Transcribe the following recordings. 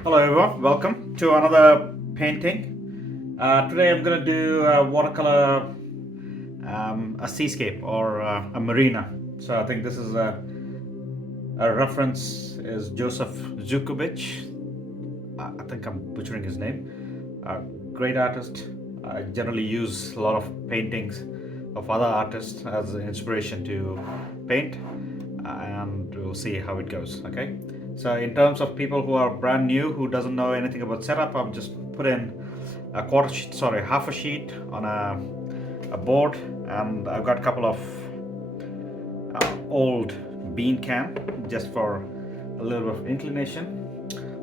Hello everyone, welcome to another painting. Today I'm going to do watercolor, a seascape or a marina. So I think this is a reference is Joseph Zukovich. I think I'm butchering his name. A great artist. I generally use a lot of paintings of other artists as inspiration to paint, and we'll see how it goes. Okay. So in terms of people who are brand new who doesn't know anything about setup, I've just put in a quarter sheet, sorry, half a sheet on a board, and I've got a couple of old bean can just for a little bit of inclination.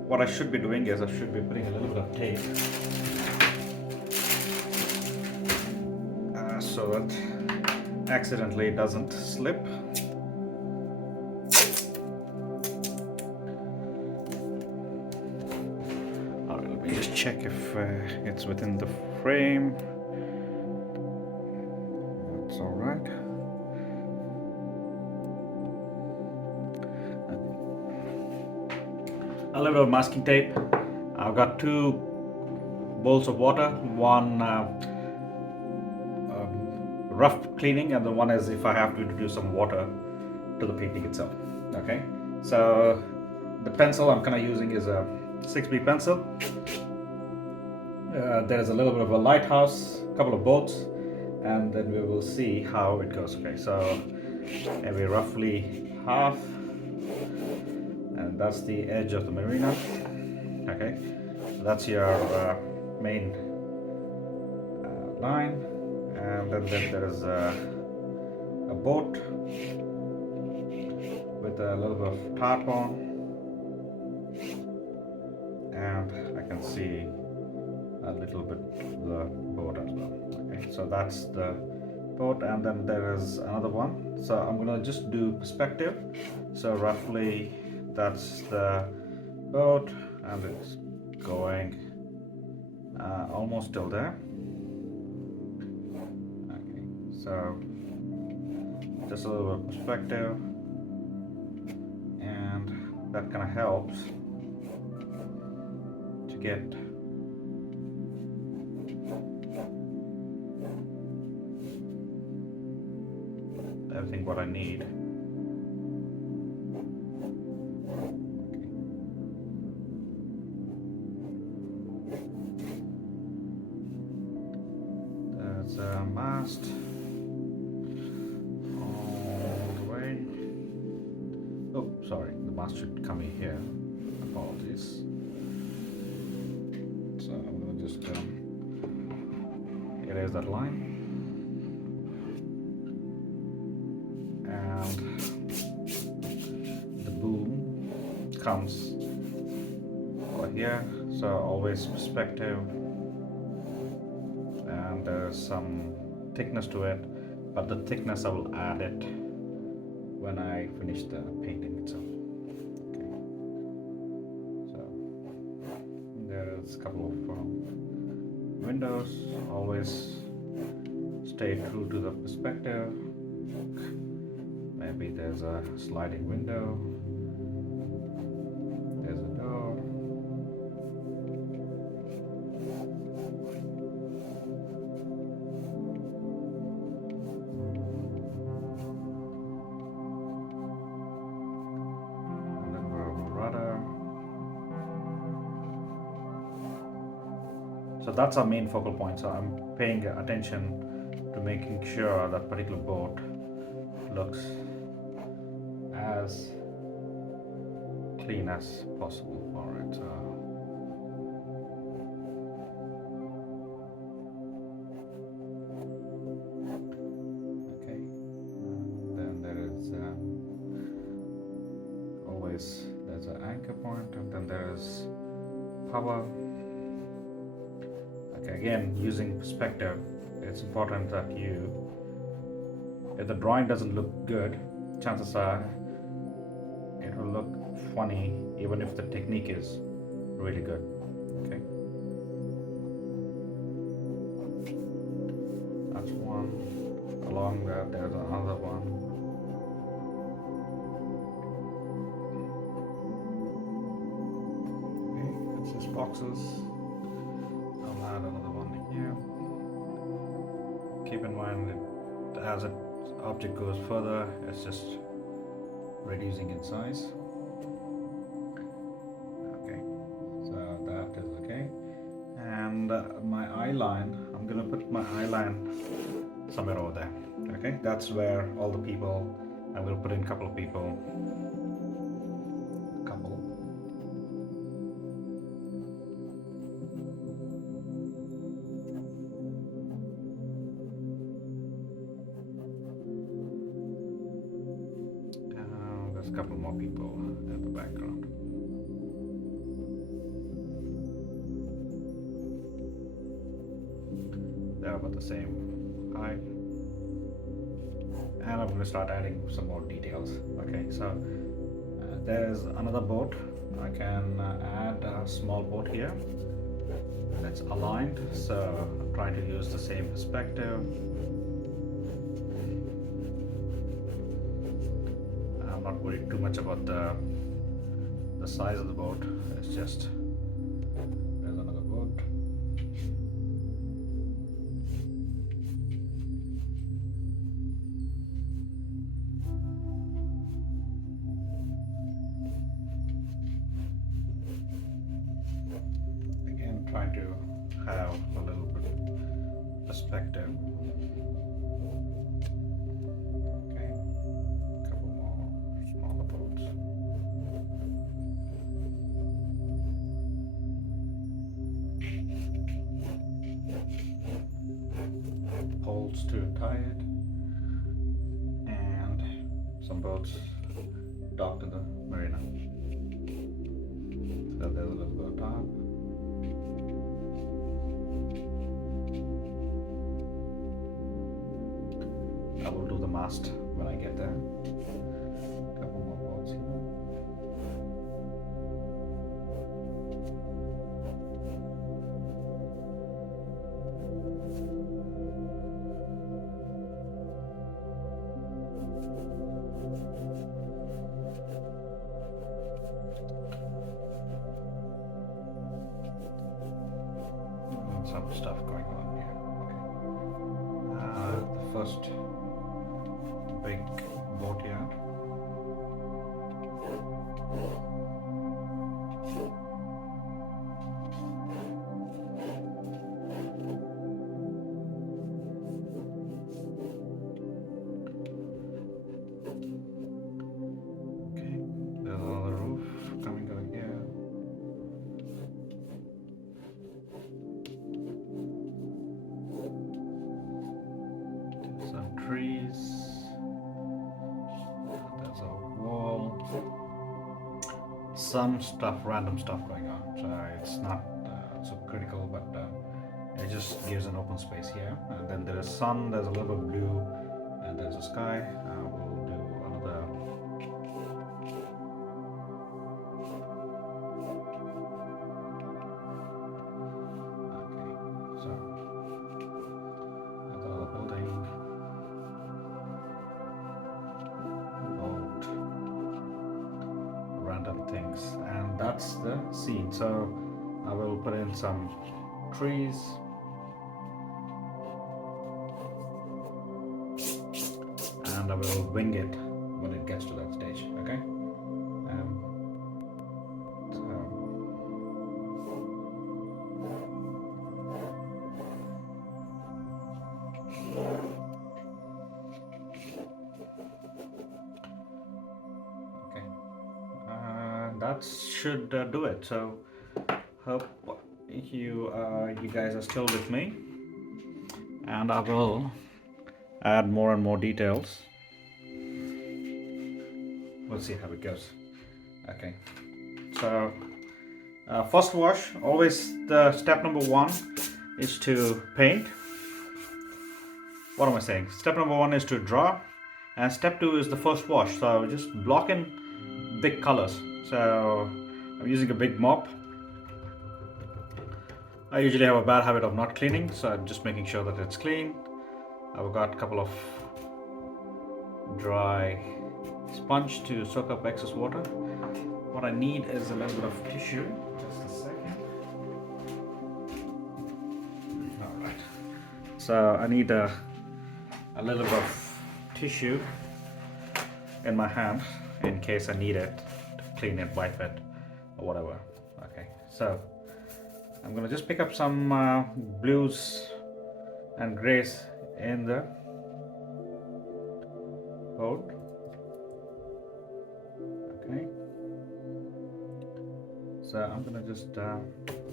What I should be doing is I should be putting a little bit of tape so that accidentally it doesn't slip. Alright, let me just check if it's within the frame. That's alright. A little bit of masking tape. I've got two bowls of water, one rough cleaning, and the one is if I have to introduce some water to the painting itself. Okay, so the pencil I'm kind of using is a 6B pencil. There's a little bit of a lighthouse, a couple of boats, and then we will see how it goes. Okay, so maybe roughly half, and that's the edge of the marina. Okay, so that's your main line, and then there is a boat with a little bit of tarp on, and I can see a little bit of the boat as well. Okay, so that's the boat, and then there is another one. So I'm gonna just do perspective. So roughly that's the boat, and it's going almost till there. Okay, so just a little bit of perspective, and that kind of helps to get everything what I need. There's a mast all the way. Oh, sorry, the mast should come in here. Apologies. So I'm gonna just erase that line. And the boom comes over here, so always perspective, and there's some thickness to it, but the thickness I will add it when I finish the painting itself. Okay, so there's a couple of windows. Always stay true to the perspective. Maybe there's a sliding window, there's a door. And then we're over rudder. So that's our main focal point. So I'm paying attention to making sure that particular boat looks as clean as possible for it. Okay, then there is always there's an anchor point, and then there's power. Okay, again using perspective, it's important that if the drawing doesn't look good, chances are it will look funny even if the technique is really good. Okay, that's one. Along that there's another one. Okay. just boxes. I'll add another one here. Keep in mind that as an object goes further, it's just reducing in size. Okay, so that is okay. And my eye line, I'm gonna put my eye line somewhere over there. Okay, that's where all the people, I will put in a couple of people. There's a couple more people in the background. They're about the same height. And I'm going to start adding some more details. Okay, so there's another boat. I can add a small boat here that's aligned, so I'm trying to use the same perspective. I'm not worried too much about the size of the boat. It's just there's another boat. Again, trying to have a little bit of perspective. Okay, a couple more smaller boats. Poles to tie it, and some boats docked to the marina. So there's a little bit of top. I will do the mast when I get there. A couple more boats here. Some stuff going on here. Okay. The first big boat here. Okay, there's another roof coming over here. Trees. There's a wall. Some stuff, random stuff going on. So it's not so critical, but it just gives an open space here. And then there is sun. There's a little bit of blue, and there's a sky. We'll do another. Okay, so there's another building. Random things, and that's the scene. So I will put in some trees, and I will wing it when it gets to that stage. Okay. That should do it. So hope you guys are still with me, and I will add more and more details. We'll see how it goes. Okay, so first wash, always the step number one is to paint. What am I saying? Step number one is to draw, and step two is the first wash. So just block in big colors. So I'm using a big mop. I usually have a bad habit of not cleaning, so I'm just making sure that it's clean. I've got a couple of dry sponge to soak up excess water. What I need is a little bit of tissue. Just a second. So I need a little bit of tissue in my hand in case I need it to clean it, wipe it, or whatever. Okay, so I'm gonna just pick up some blues and grays in the board. Okay, so I'm gonna just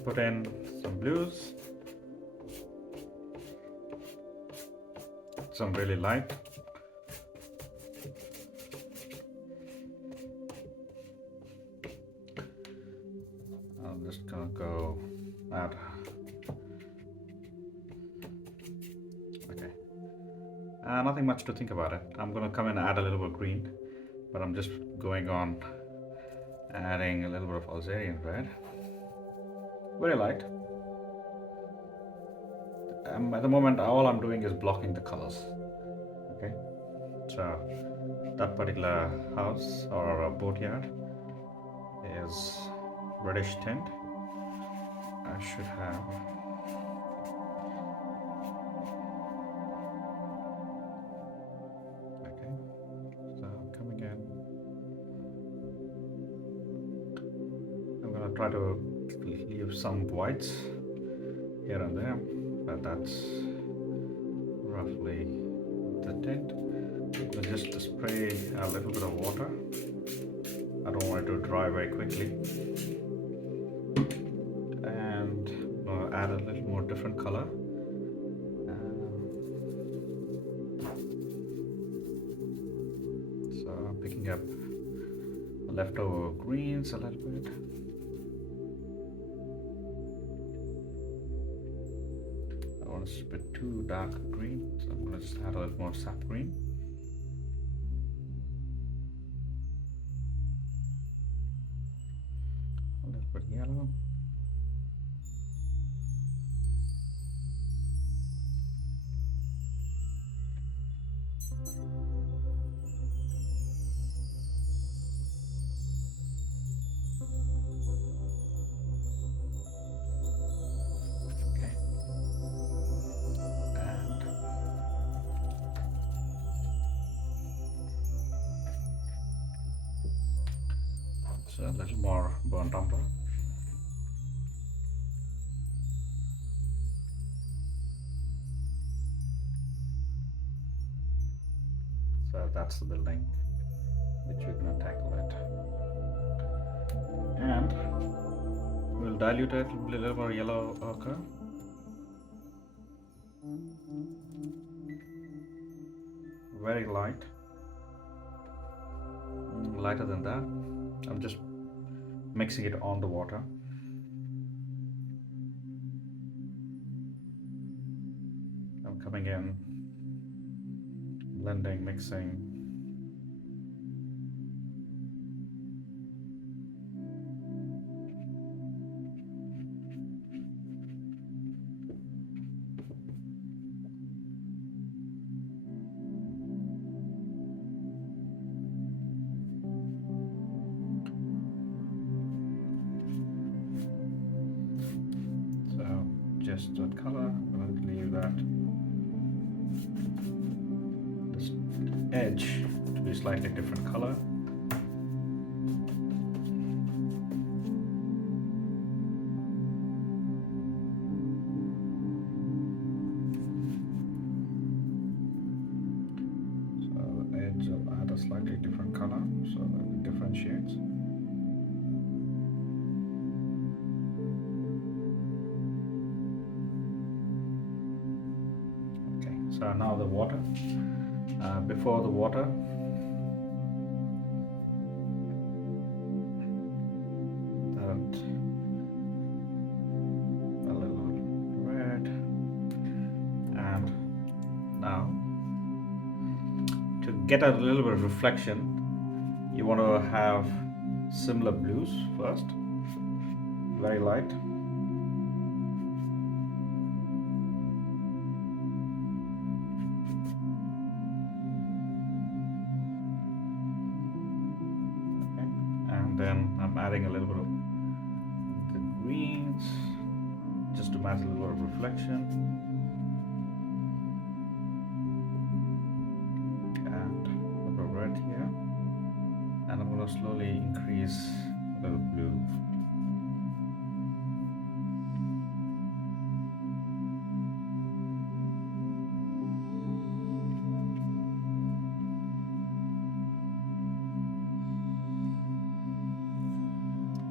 put in some blues, some really light. I'm just gonna go add. Okay, nothing much to think about it. I'm gonna come in and add a little bit of green, but I'm just going on adding a little bit of Algerian red, very light. At the moment, all I'm doing is blocking the colors. Okay, so that particular house or boatyard is reddish tint. I should have okay, so coming in, I'm gonna try to leave some whites here and there, but that's roughly the tint. I'm gonna just spray a little bit of water. I don't want it to dry very quickly, and add a little more different color. So I'm picking up leftover greens a little bit. I don't want to spit too dark green, so I'm going to just add a little more sap green. A little bit yellow. So a little more burnt umber. So that's the building which we're going to tackle it. And we'll dilute it a little more yellow ochre. Very light. Lighter than that. I'm just mixing it on the water. I'm coming in, blending, mixing. Just that color, I'm going to leave that this edge to be slightly different color. So the edge will add a slightly different color so that it differentiates. So now the water. Before the water, that a little red, and now to get a little bit of reflection, you want to have similar blues first, very light. Then I'm adding a little bit of the greens just to match a little bit of reflection. here, and I'm going to slowly increase a little blue.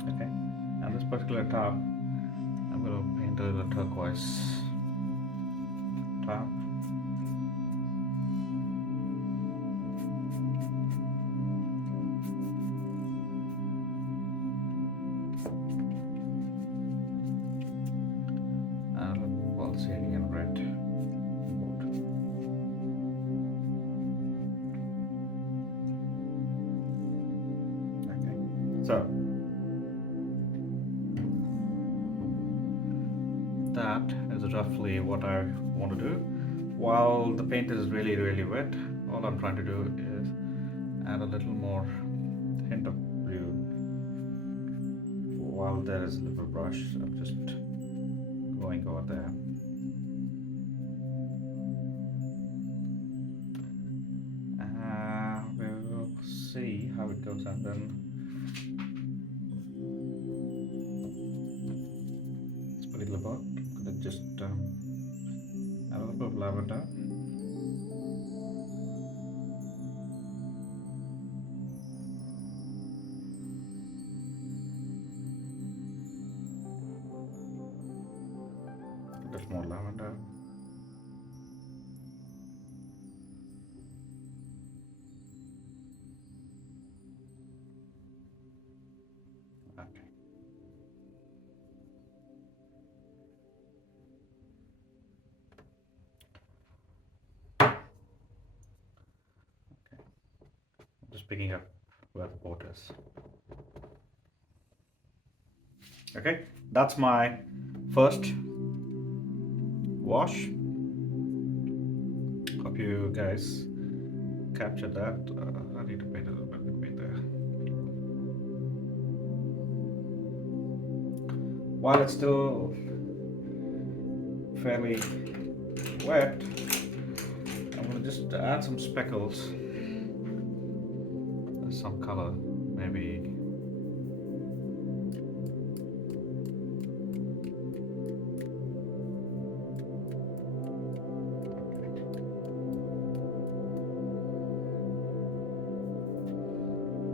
Okay, and this particular top, I'm going to paint a little turquoise top. And a little pulsating in red. Okay, so that is roughly what I want to do. While the paint is really wet, all I'm trying to do is add a little more hint of blue. While there is a little brush, I'm just going over there. We'll see how it goes, and then this particular part, I'm gonna just add a little bit of lavender. A little more lavender. Okay. Just picking up where the pot is. Okay, that's my first wash. Hope you guys captured that. I need to paint a little bit between there. While it's still fairly wet, I'm gonna just add some speckles, some color, maybe.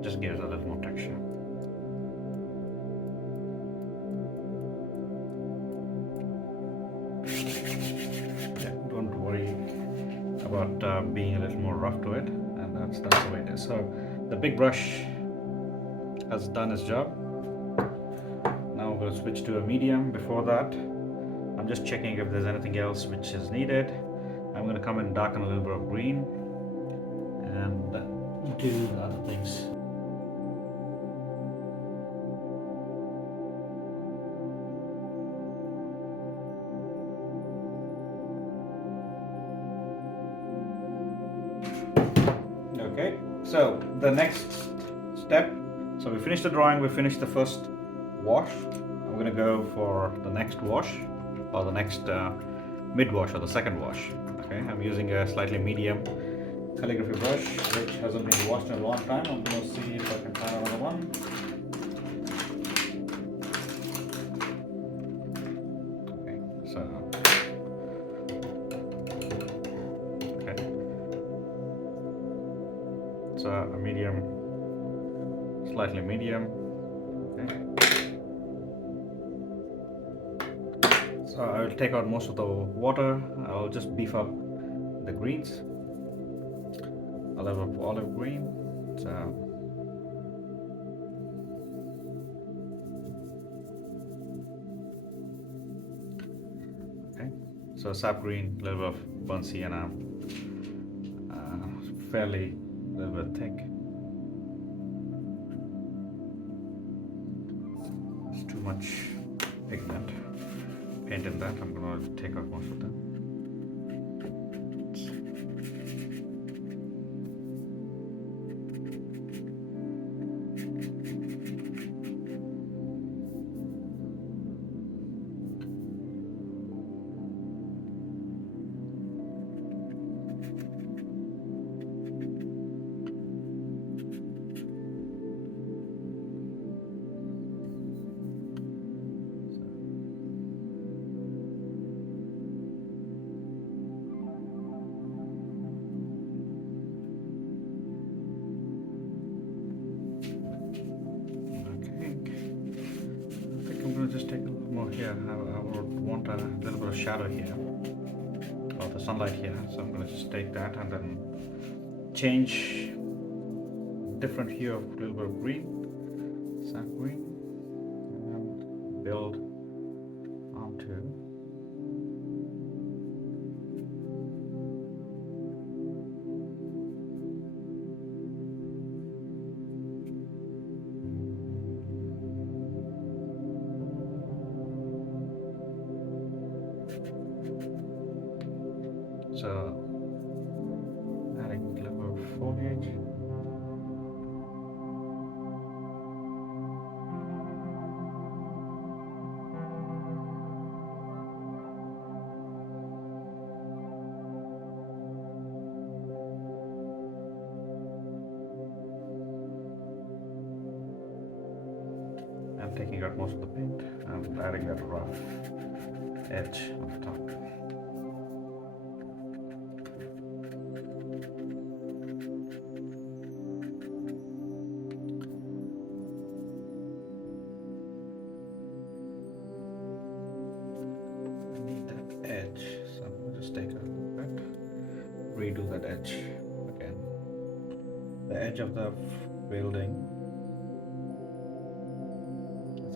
Just gives a little more texture. Yeah, don't worry about being a little more rough to it, and that's the way it is. So the big brush has done its job. Now I'm going to switch to a medium. Before that, I'm just checking if there's anything else which is needed. I'm going to come and darken a little bit of green and do the other things. Okay, so the next step, so we finished the drawing, we finished the first wash. I'm going to go for the next wash, or the next mid wash, or the second wash. Okay, I'm using a slightly medium calligraphy brush which hasn't been washed in a long time. I'm going to see if I can find another one. Okay, so it's a medium, slightly medium. Okay. So I will take out most of the water. I'll just beef up the greens. A level of olive green. So okay. So sap green, a little bit of burnt sienna, fairly a little bit thick. There's too much pigment paint in that. I'm going to take out most of them. going to just take a little more here. I would want a little bit of shadow here, or the sunlight here. So I'm going to just take that and then change different hue of a little bit of green, sap green, and build onto. So adding a little bit of foliage. I'm taking out most of the paint and adding that rough edge on the top. I need that edge, so I'm going to just take a little bit, redo that edge again. The edge of the building.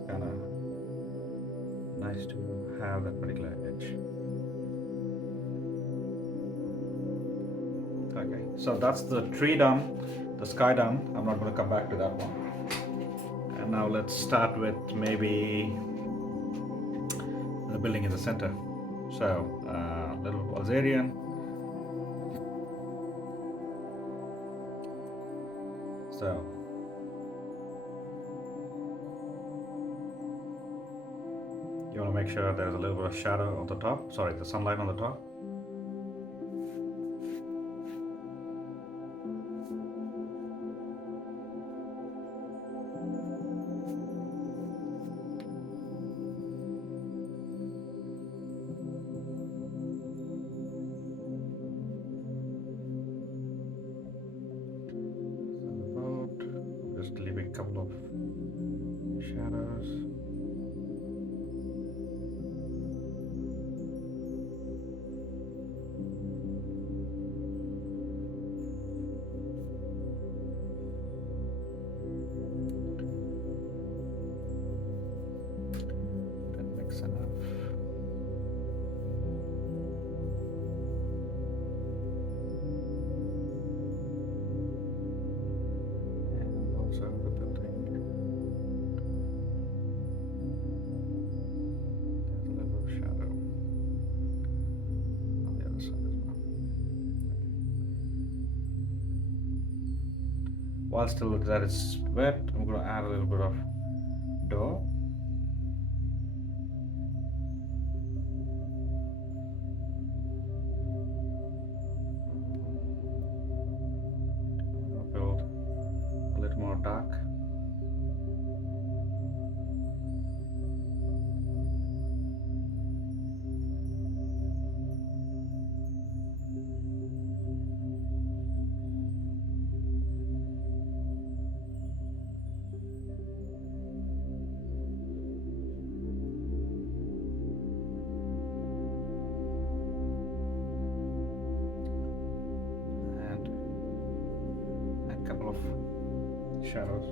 Kind of nice to have that particular edge. Okay, so that's the tree done, the sky done. I'm not going to come back to that one. And now let's start with maybe the building in the center. So little Algerian. So you want to make sure there's a little bit of shadow on the top, sorry, the sunlight on the top. I'm just leaving a couple of shadows. While still that is wet, I'm going to add a little bit of dough. I'm going to build a little more dark. Shadows.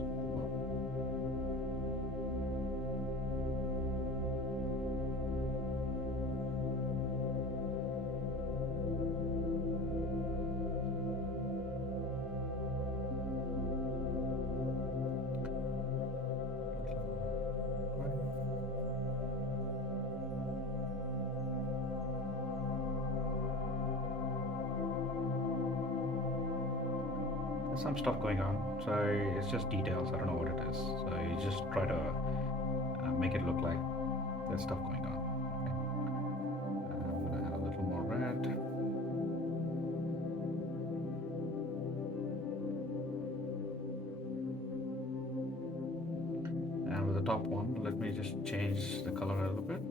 There's some stuff going on, so it's just details. I don't know what it is. So you just try to make it look like there's stuff going on. Okay. I'm gonna add a little more red. And with the top one, let me just change the color a little bit.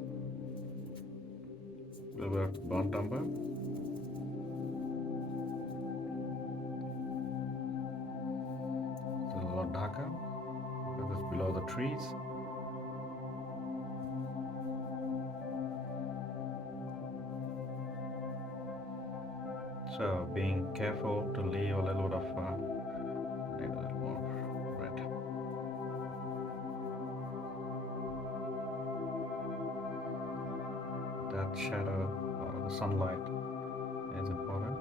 A little bit of burnt umber. Darker because it's below the trees. So being careful to leave a little bit of maybe a little more red. That shadow or the sunlight is important.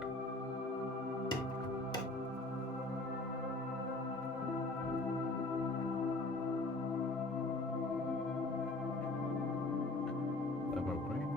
Evergreen.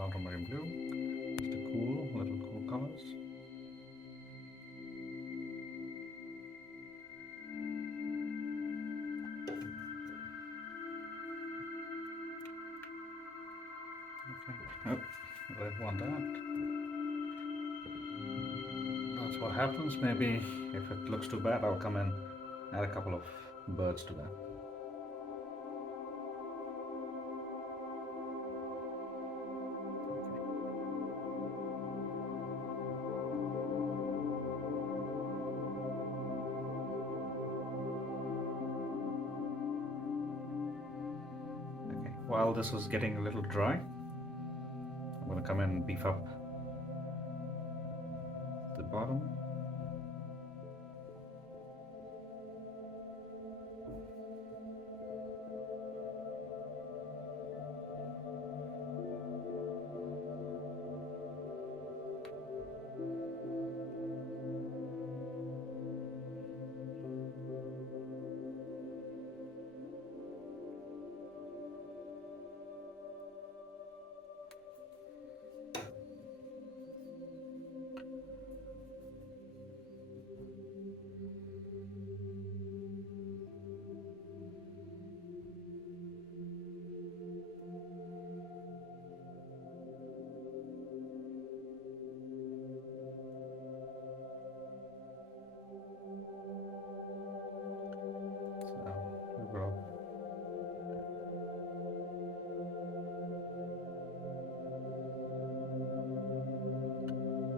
Ultramarine blue, just the cool, little cool colors. Okay, oh, I didn't want that. That's what happens. Maybe if it looks too bad, I'll come in, add a couple of birds to that. Okay, while this is getting a little dry, I'm going to come in and beef up the bottom.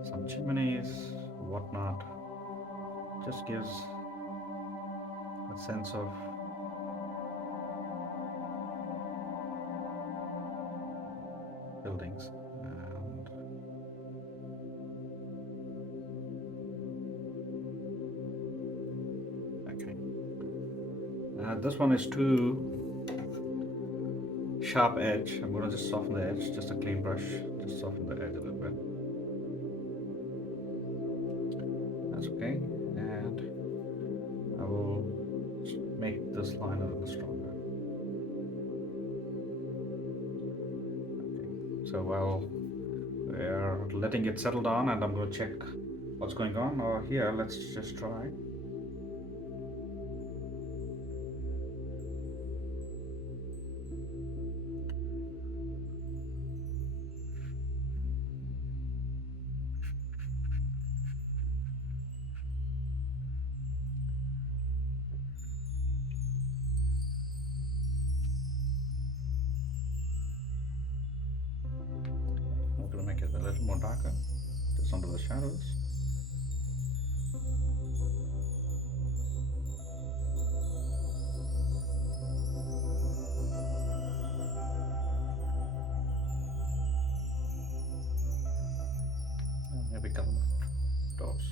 Some chimneys, whatnot, just gives a sense of buildings. And okay, this one is too sharp edge. I'm going to just soften the edge, just a clean brush, just soften the edge a little bit. That's okay, and I will make this line a little stronger. Okay, so while we're letting it settle down, and I'm going to check what's going on, or here, let's just try. I'm going to make it a little more darker, just under the shadows. And maybe a couple of dots.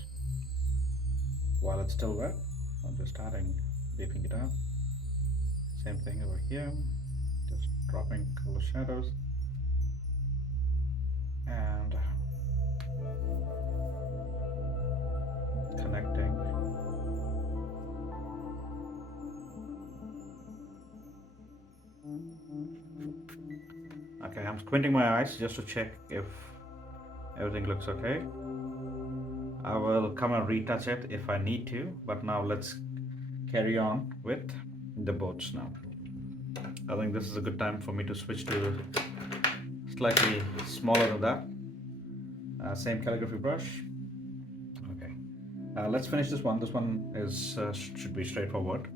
While it's still wet, I'm just starting beefing it up. Same thing over here, just dropping a couple of shadows. And connecting. Okay, I'm squinting my eyes just to check if everything looks okay. I will come and retouch it if I need to, but now let's carry on with the boats now. I think this is a good time for me to switch to slightly smaller than that. Same calligraphy brush. Okay, let's finish this one. This one is should be straightforward.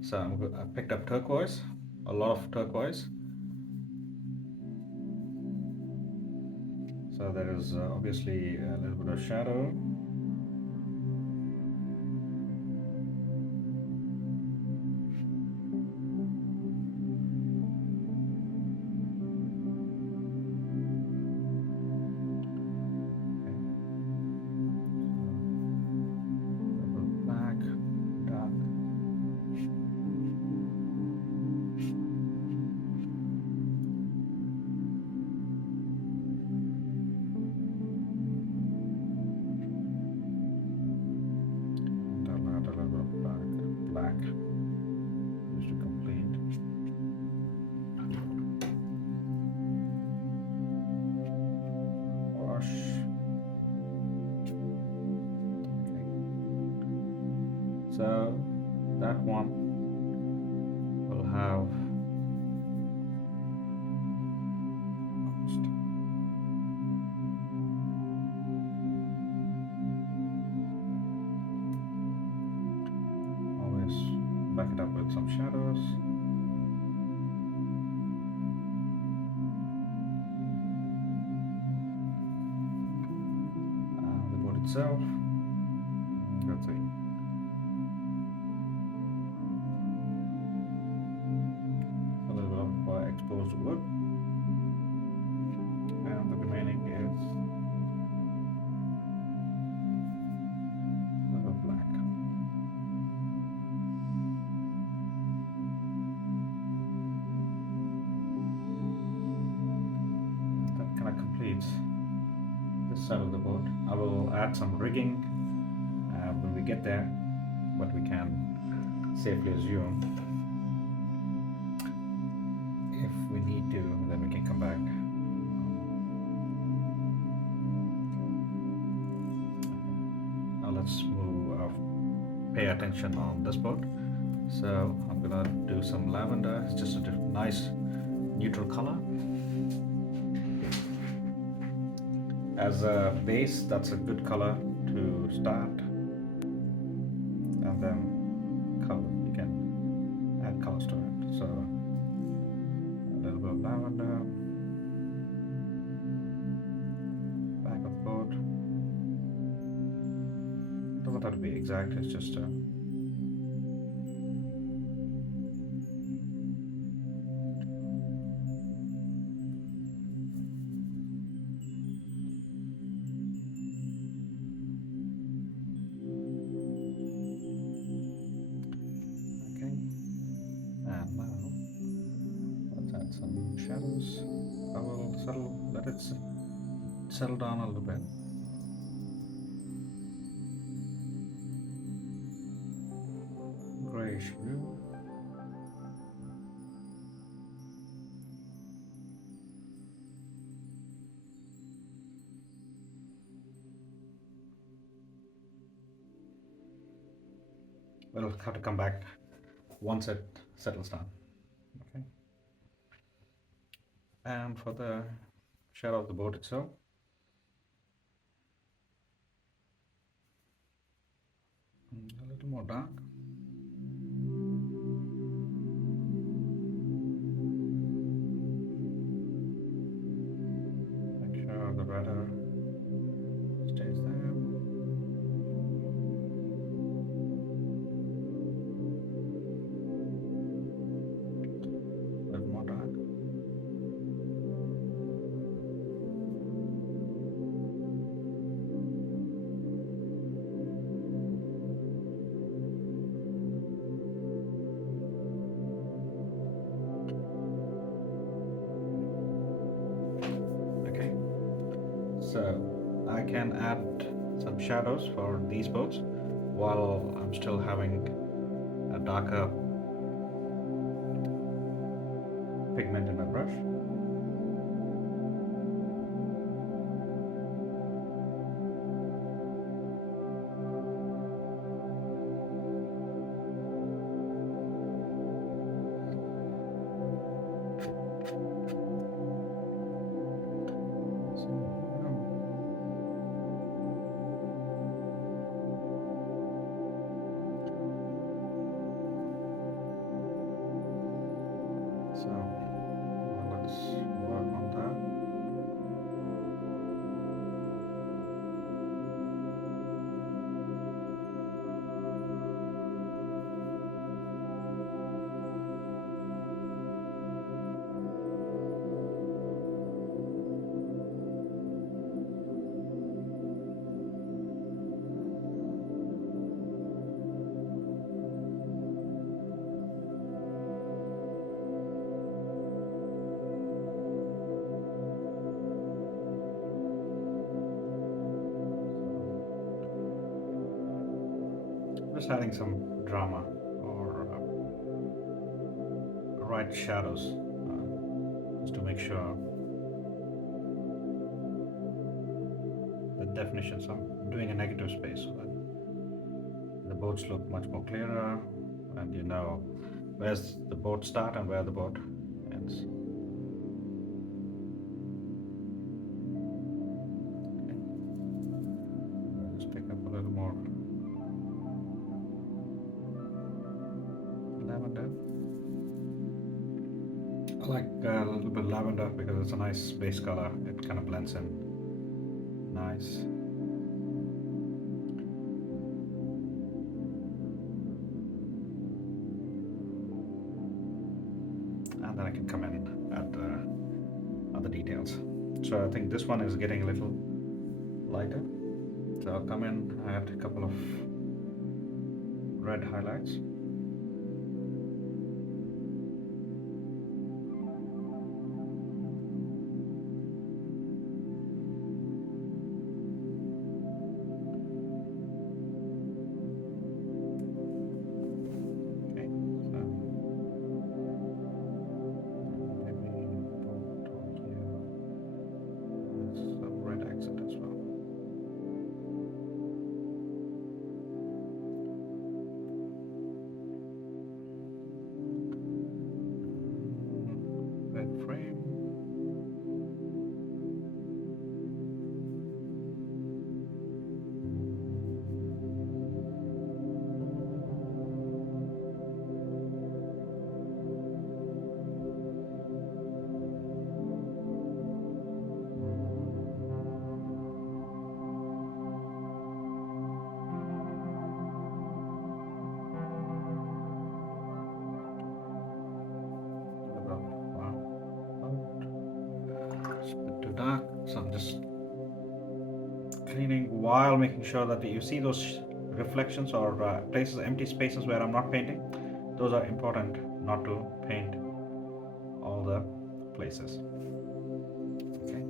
So I picked up turquoise, a lot of turquoise. So there is obviously a little bit of shadow. Black just to complete. Wash. Okay. So that one will have always back it up with some shadows. The board itself, that's it. A little bit of exposed wood, and the remaining is a little black. That kind of completes this side of the board. I will add some rigging when we get there, but we can safely assume if we need to, then we can come back. Now let's move, pay attention on this board. So I'm gonna do some lavender. It's just a nice neutral color. As a base, that's a good color to start, and then color, you can add colors to it. So a little bit of lavender, back of the board. Doesn't have to be exact, it's just some shadows. I will let it settle down a little bit. Grayish blue. We'll have to come back once it settles down. Okay. And for the shadow of the board itself, a little more dark. Make sure the rudder stays there. A little more dark. So I can add some shadows for these boats while I'm still having a darker pigment in my brush. So let's work on that. Just adding some drama or right shadows just to make sure the definitions. I'm doing a negative space so that the boats look much more clearer, and you know where's the boat start and where the boat ends. Okay. I'll just pick up a little more lavender. I like a little bit of lavender because it's a nice base color. It kind of blends in nice. And then I can come in at other details. So I think this one is getting a little lighter. So I'll come in, add a couple of red highlights. Dark, so I'm just cleaning while making sure that you see those reflections or places, empty spaces where I'm not painting. Those are important, not to paint all the places. Okay,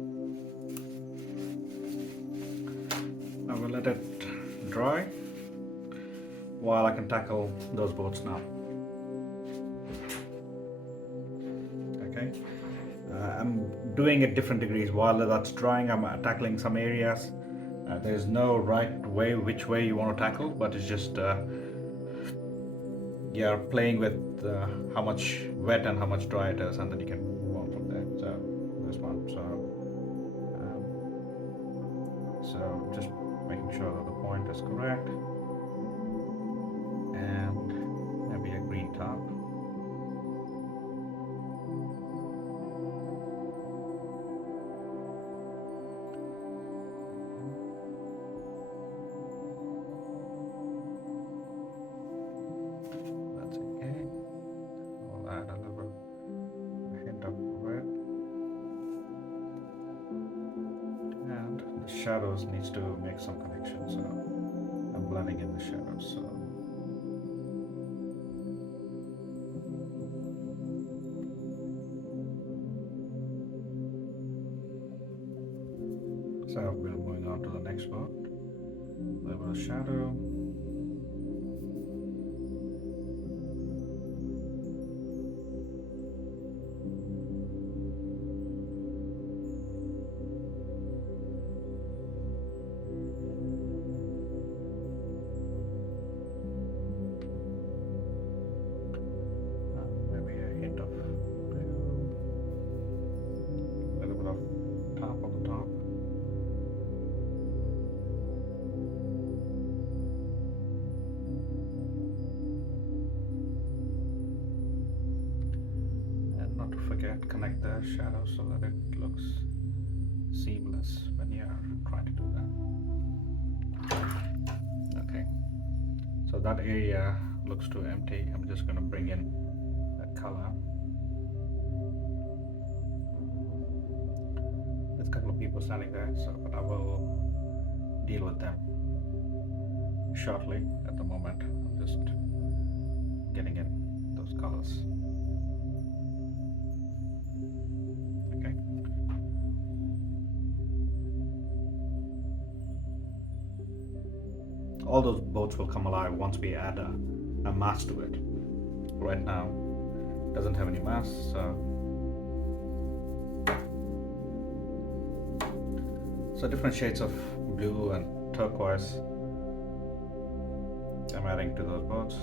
I will let it dry while I can tackle those boats now. Okay. I'm doing it different degrees. While that's drying, I'm tackling some areas. There's no right way which way you want to tackle, but it's just you're playing with how much wet and how much dry it is, and then you can move on from there. So this one, so just making sure that the point is correct, and maybe a green top. Shadows needs to make some connection, so I'm blending in the shadows. So we're moving on to the next one. A little bit of shadow. forget, connect the shadow so that it looks seamless when you're trying to do that. Okay, so that area looks too empty. I'm just going to bring in a color. There's a couple of people standing there, so but I will deal with them shortly. At the moment, I'm just getting in those colors. Okay. All those boats will come alive once we add a mask to it. Right now, it doesn't have any mask, so different shades of blue and turquoise I'm adding to those boats.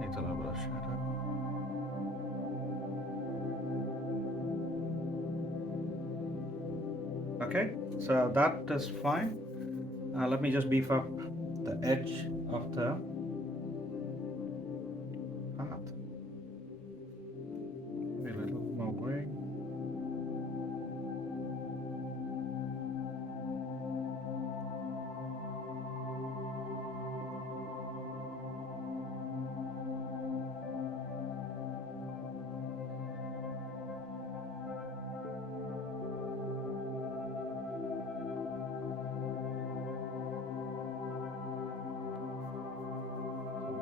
Needs a little bit of shadow. Okay, so that is fine. Let me just beef up the edge of the path. Maybe a little more gray.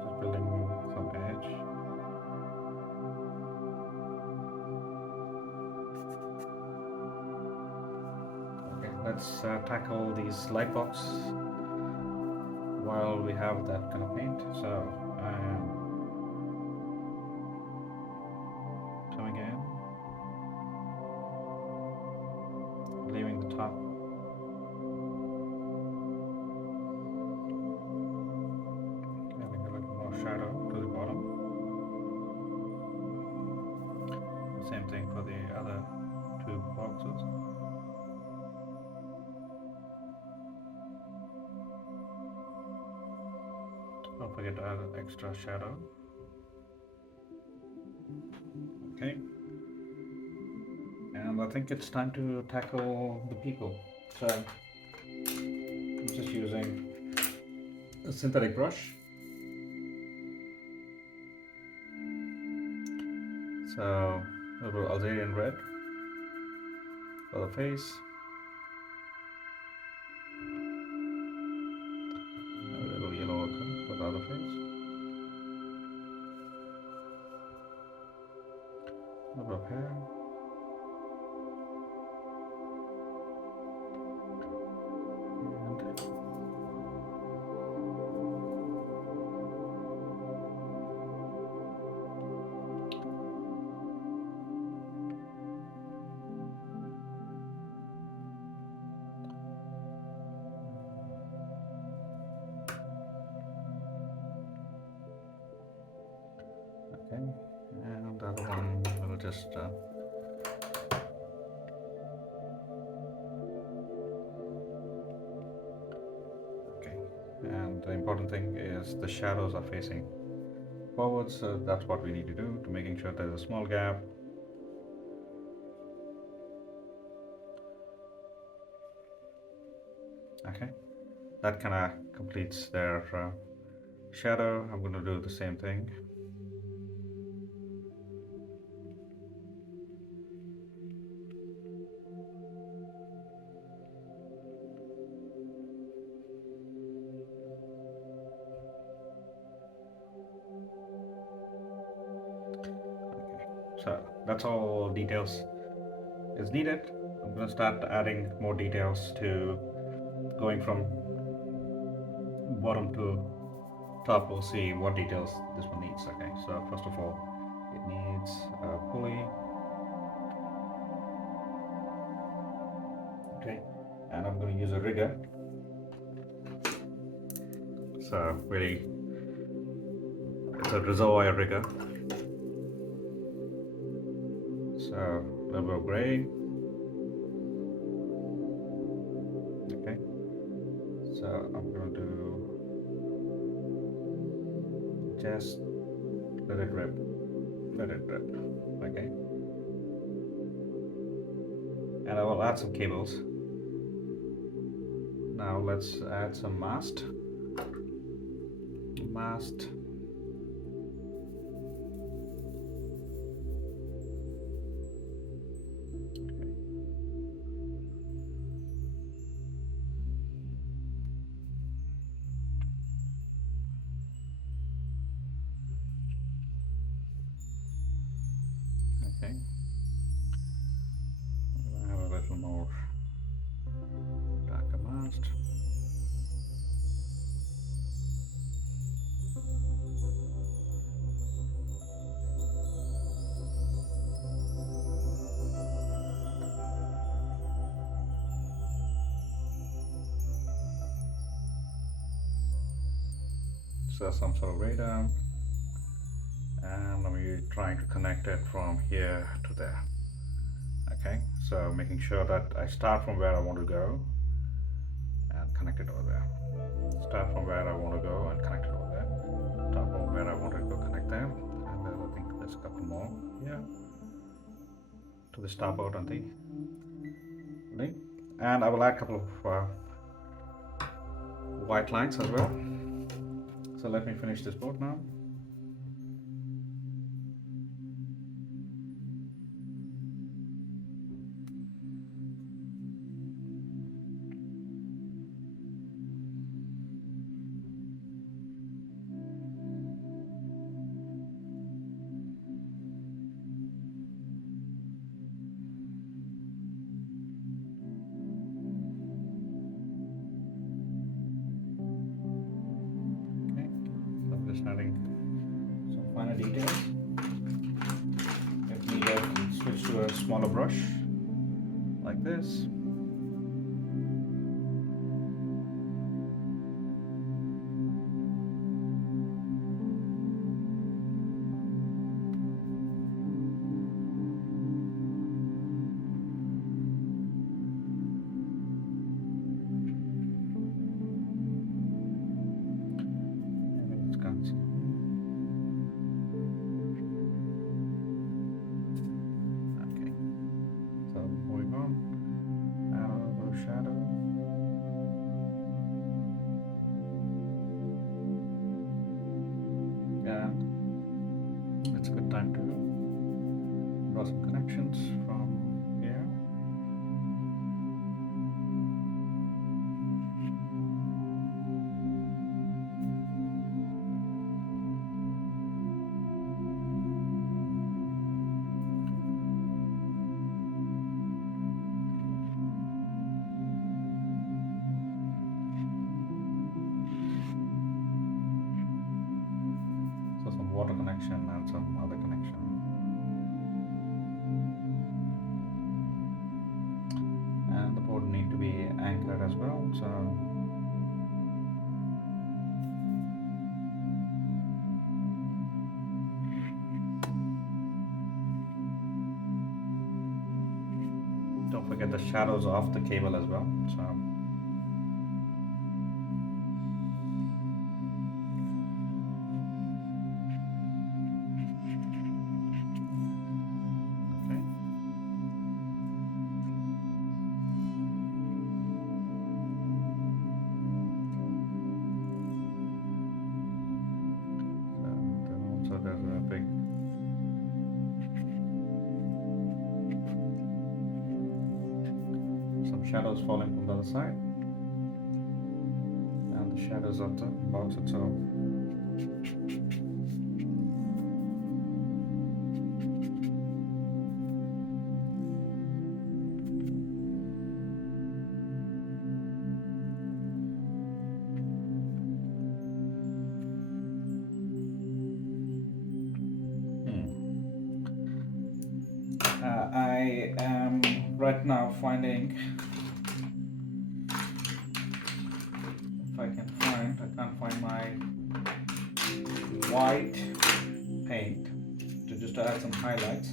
Just building some edge. Okay, let's tackle these light box while we have that kind of paint. So I am coming in, leaving the top. Adding a little more shadow to the bottom. Same thing for the other two boxes. Don't forget to add an extra shadow. Okay. And I think it's time to tackle the people. So I'm just using a synthetic brush. So a little Algerian red for the face. A little yellow ochre for the other face. A little bit of hair. Okay, and the other one will just okay. And the important thing is the shadows are facing forward, so that's what we need to do to making sure there's a small gap. Okay, that kind of completes their shadow. I'm going to do the same thing. So that's all details is needed. I'm going to start adding more details to going from bottom to top. We'll see what details this one needs. Okay, so first of all, it needs a pulley. Okay, and I'm going to use a rigger. So really, it's a reservoir rigger. So a little bit of gray. Okay, so I'm going to just let it drip. Okay, and I will add some cables. Now let's add some mast. Okay, add a little more darker mast. So some sort of radar, and I'm trying to connect it from here to there. Okay, so making sure that I start from where I want to go and connect it over there. Start from where I want to go and connect it over there. Start from where I want to go, connect there, and then I think there's a couple more here to the starboard and the link. And I will add a couple of white lines as well. So let me finish this board now. Okay, so I'm just adding some finer details. If needed, switch to a smaller brush like this. Okay, so moving on, add a little bit of shadow. And it's a good time to draw some connections from here. So some water connection and some other connection. And the board need to be anchored as well. So don't forget the shadows off the cable as well. So okay. Then also there's a big some shadows falling from the other side, and the shadows of the box itself. I am right now finding white paint to just add some highlights.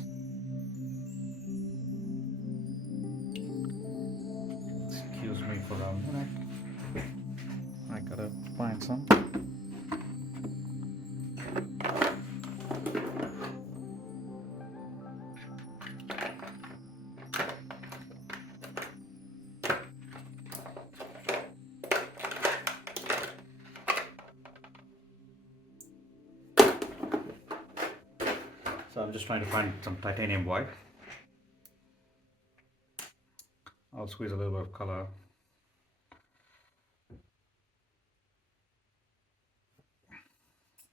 Excuse me for a minute. I gotta find some. So I'm just trying to find some titanium white. I'll squeeze a little bit of color.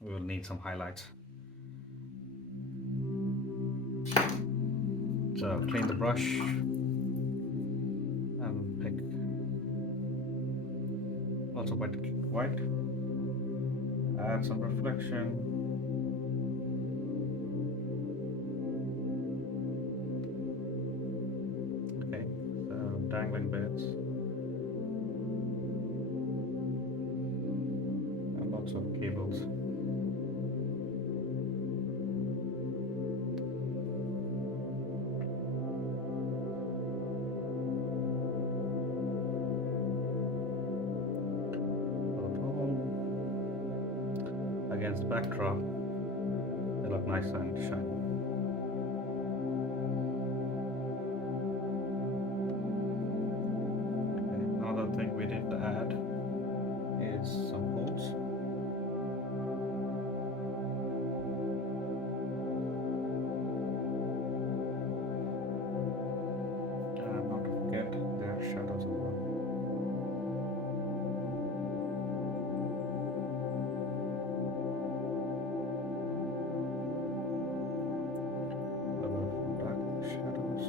We will need some highlights. So clean the brush and pick lots of white. Add some reflection. Okay, so dangling bits and lots of cables. Against the backdrop, they look nice and shiny. Okay, another thing we did add is some holes. And not to forget, there are shadows as well.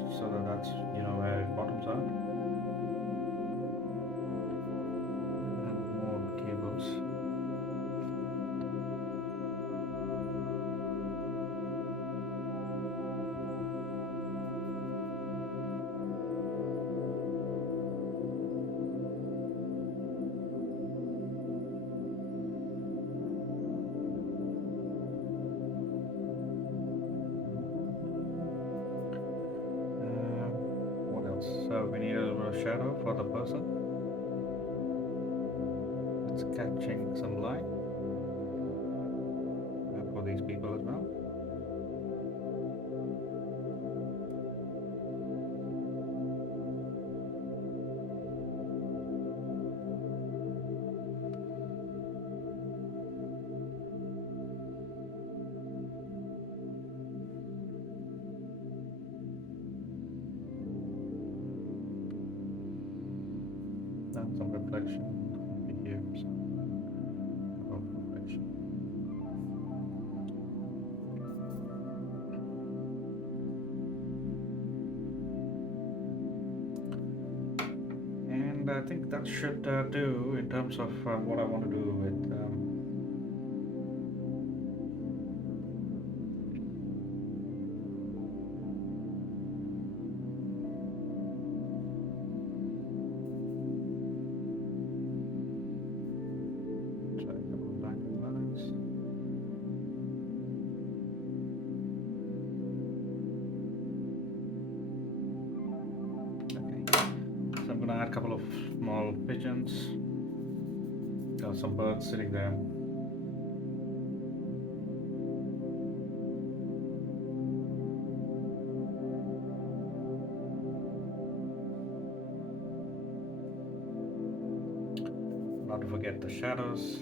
So that's, you know, where it bottoms out. And more cables. So we need a little bit of shadow for the person. It's catching some light for these people as well. And some reflection over here, of reflection. And I think that should do in terms of what I want to do with add a couple of small pigeons. Got some birds sitting there. Not to forget the shadows.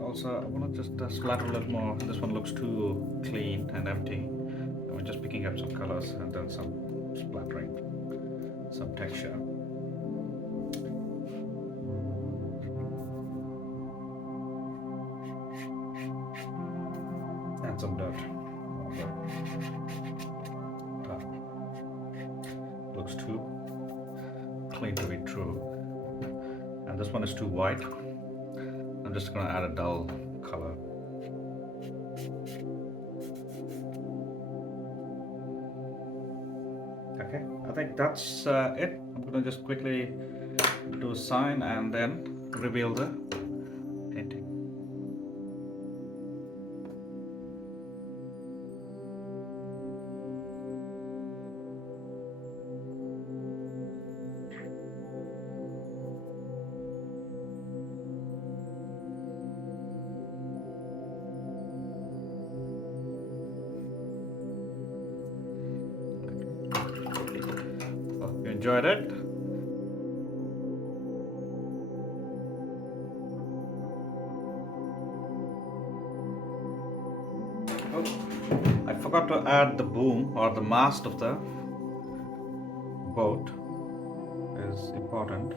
Also, I want to just splatter a little more. This one looks too clean and empty. I'm just picking up some colors and then some splattering, some texture. And some dirt. Looks too clean to be true. And this one is too white. I'm just going to add a dull color. I think that's it. I'm gonna just quickly do a sign and then reveal the painting. Hope you enjoyed it. Oh, I forgot to add the boom or the mast of the boat is important.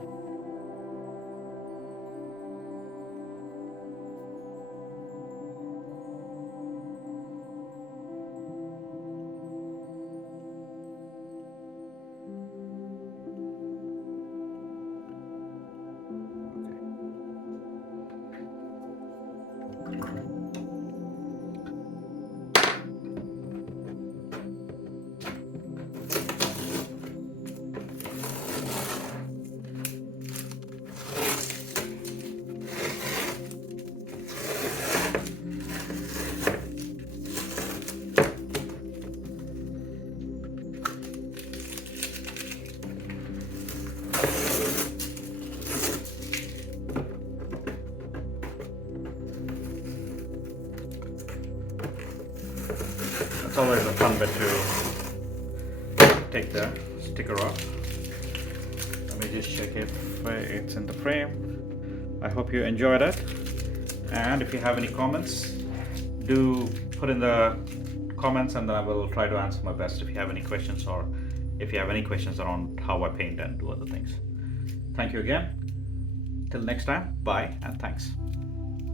It's always a fun bit to take the sticker off. Let me just check if it's in the frame. I hope you enjoyed it, and if you have any comments, do put in the comments and then I will try to answer my best if you have any questions, or if you have any questions around how I paint and do other things. Thank you again. Till next time, bye and thanks.